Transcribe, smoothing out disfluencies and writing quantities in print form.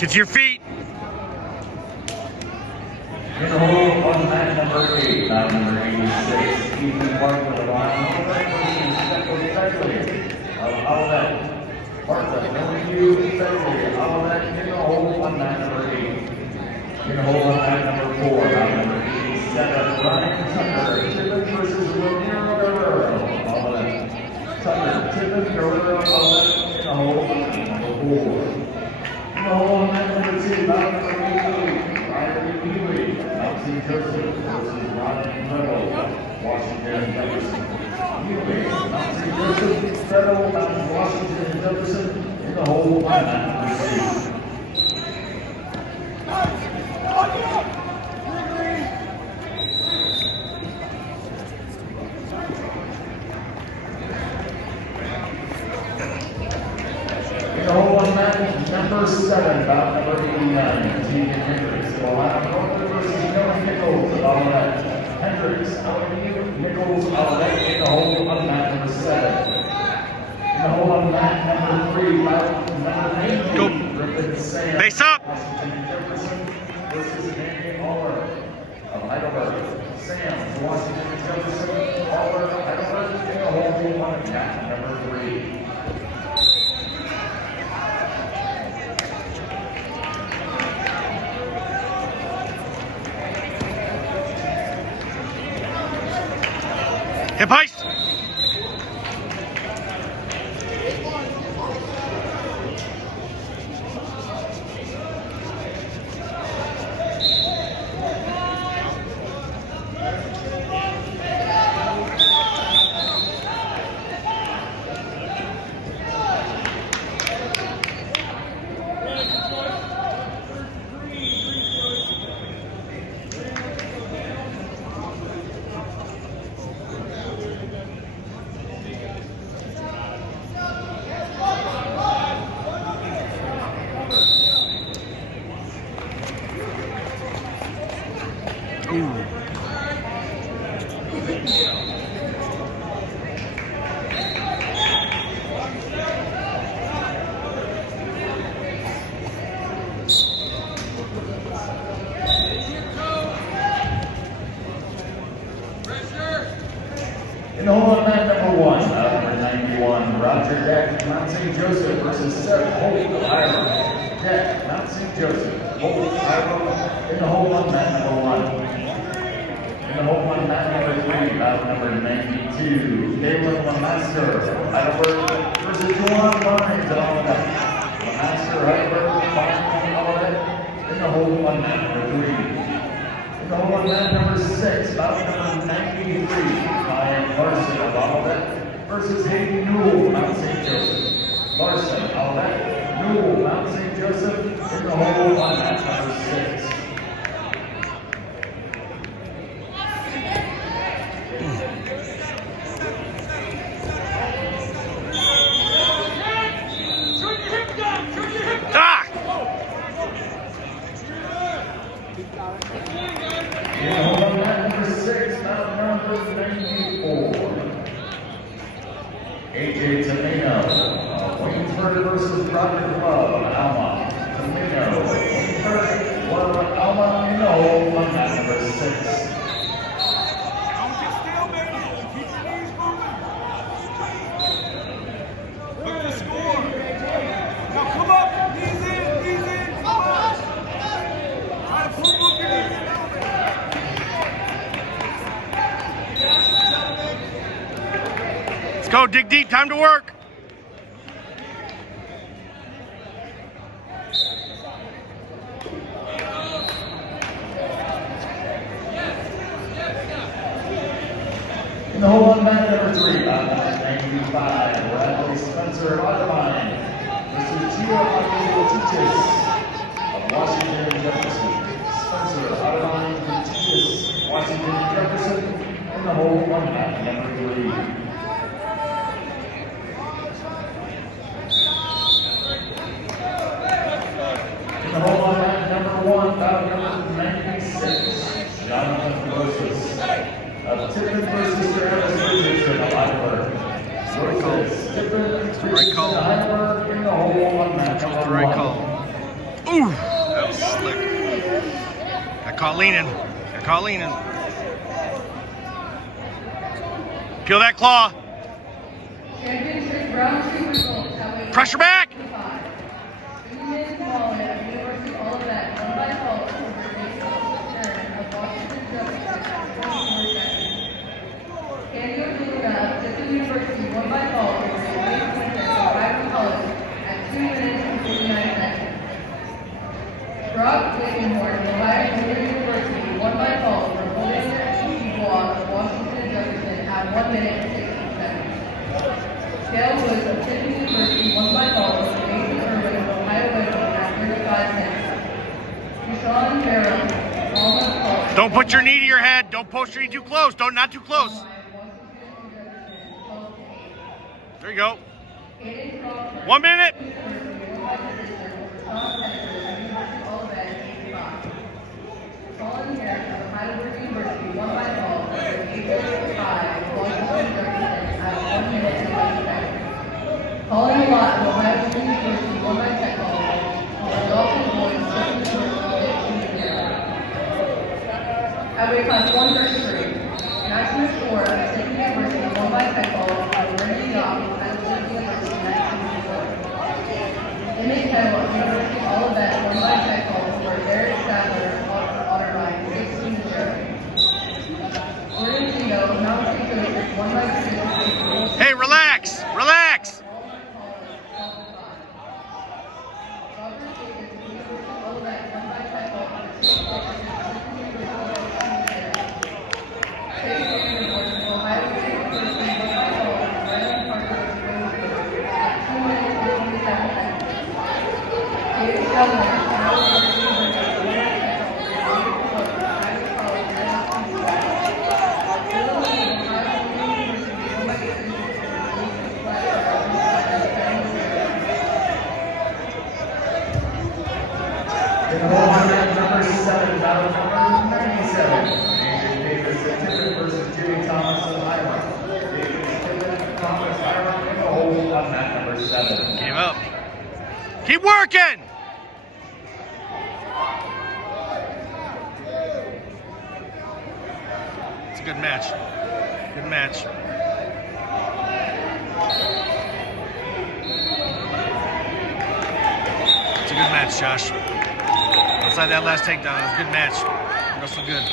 Get to your feet. In the hole, on mat number 8, mat number 86, Ethan Park with a line. Olivet. Martha, number 2, Beverly. Olivet in the hole, on mat number 8. In the hole, on mat number 4, mat number 87, Ryan Tucker. Tippett versus Romero Guerrero. Olivet. Tucker, Tippett, Guerrero, Olivet in the hole, on mat number 4. In the hole, on mat number 2, mat number 88, Ryan Healy. St. Joseph versus Ryan Little, Washington, Jefferson. Healy, Mount St. Joseph, Federal, Mount Washington, Jefferson, in the hole on mat number 2. In the hole on mat number 7, bout number 89, Tegan Hendricks, Ohio versus Kelly Nichols of Olivet. Hendricks, LMU, Nichols, Olivet in the hole on mat number 7. In the hole on mat number 3, bout number 80, Griffin Sam. Face up. Washington Jefferson versus Andy Aller of Heidelberg. Sam, Washington Jefferson, Aller, Heidelberg in the hole on mat number 3. Hip heist. In the hole on mat number 1, number 91, Roger Deck, Mount St. Joseph versus Seth Holt of Iowa. Deck, Mount St. Joseph, Holt, Iowa, in the hole on mat number 1. In the hole on mat number 3, bout number 92, Galen Lamaster, Heidelberg versus Juwan Barnes of Olivet. Lamaster, Heidelberg, Barnes, Olivet, in the hole on mat number 3. In the hole on mat number 6, bout number 93, Ryan Larson of Olivet versus Hayden Newell, Mount St. Joseph. Larson, Olivet, Newell, Mount St. Joseph, in the hole on mat number 6. In the hole on mat number 6, bout number 94. AJ Tomino, Waynesburg versus Roger Love of Alma. Tomino, Waynesburg, Love of Alma in the hole on mat number 6. Don't get still, baby. Keep your knees moving. Look at the score. Now come up. Knees in, come on. Try to pull your knees in. Let's go, dig deep, time to work. In the hole on mat number 3, bout number 95, Bradley Spencer Otterbein versus Chia Aguilititis of Washington Jefferson. Spencer Otterbein versus Washington Jefferson in the hole on mat number 3. In the hole on mat number 1, bout number 96, Jonathan Moses of Tippett versus Travis Richardson of Heidelberg. Versus Tippett versus right call. Heidelberg in the hole on mat number 1. Right call. Ooh, that was slick. Got caught leaning. Got caught leaning. Peel that claw. Championship round 2 results have a Pressure back. 5. Newman Wallen of University of Olivet won by fault over Jason Stern of Washington Justice at 24 seconds. Candio Luna of Tiffin University won by fault over Jason Quintus of Byron College at 2 minutes and 49 seconds. Brock Whittenhorn of Ohio State University won by fault over William E. Dubois of Washington Jefferson at 1 minute and 16 seconds. Gail Woods of Tiffin University won by fault over Mason Irwin of Ohio Wesleyan at 35 seconds. Deshaun Farrell, Alma Clark. Don't put your knee to your head. Don't post your knee too close. Don't, not too close. There you go. 1 minute. Colin Harris of Heidelberg University won by fault over April 5, Washington Jefferson at 1 minute and 20 seconds. Colin Lott of Ohio State University won by tech ball over Dalton Boyd of Tiffin University at 15 At weight class 133, Maximus Shore of Tiffin University won by tech ball over Randy Young of Pennsylvania University at 2 Emmett Kettle of University of Olivet won by tech ball over Eric Sadler of Otterbein 16-0. William Tino of Mount St. Joseph won by decision. Hey, relax. Relax. Robert Davis of University of Olivet won by tech ball over Chase Vanderbilt of Ohio State University won by fault over Ryland Parker of Roseburg at 2 minutes and 27 seconds. David Sheldon of Howard University won by tech ball over David Cook of Iowa College at 18 seconds. Bill Lee of Ohio State University won by decision over Jason Fletcher of Wisconsin at 7-0. In the hole on that number 7, battle number 97. Adrian Davis of Tiffin versus Jimmy Thomas of Hiram. Davis, Tiffin, Thomas, Hiram in the hole on that number 7. Give up. Keep working. It's a good match. Good match. It's a good match, Josh. Outside that last takedown, it was a good match. Wrestled good.